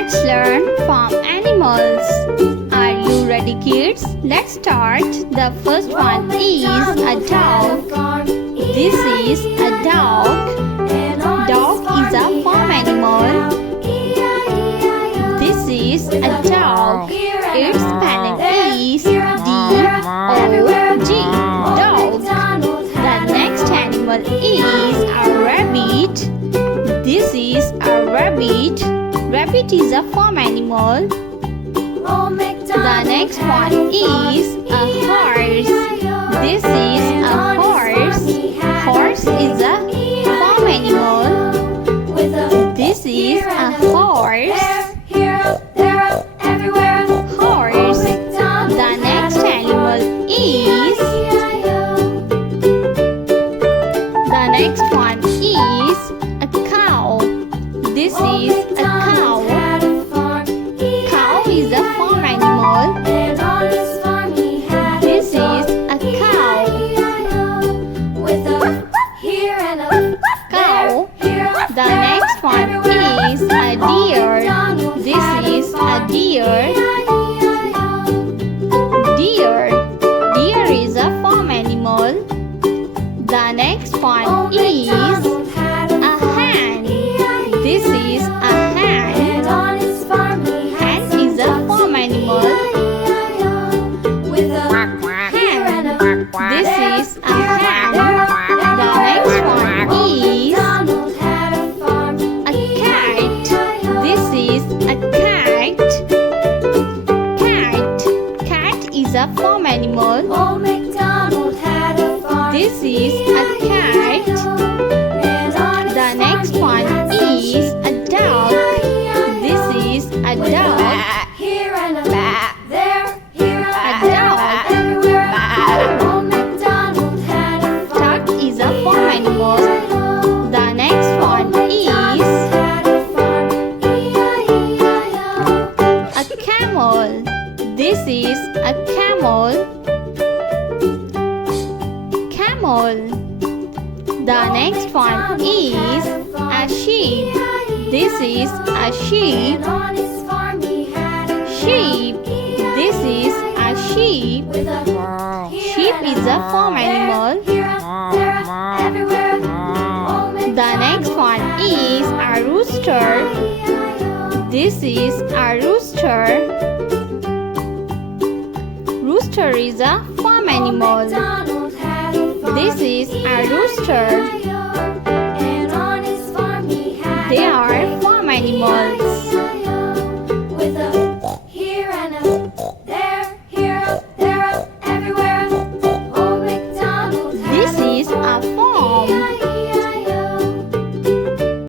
Let's learn from animals. Are you ready, kids? Let's start. The first one is a dog. This is a dog. Dog is a farm animal. This is a dog. Its spelling is D-O-G. Dog. The next animal is a rabbit. This is a rabbit. Rabbit is a farm animal. The next one is a horse. This is a horse. Horse is a farm animal. This is a horse. Horse. The next animal is. The next one is a cow. This is a cow. Cow is a farm animal. This is a cow. Cow. The next one is a deer. This is a deer. Deer. Deer is a farm animal. The next one is a hen. This is a hen. Hen is a farm animal. Hen. This is a hen. The next one is a cat. This is a cat. Cat. Cat is a farm animal. This is a cat. The next one is a dog. This is a dog. Duck is a farm animal. The next one is a camel. This is a camel. Camel. The next one is a sheep. This is a sheep. Sheep. This is a sheep. Sheep is a farm animal. The next one is a rooster. This is a rooster. Rooster is a farm animal. This is a rooster. They are farm animals. This is a farm.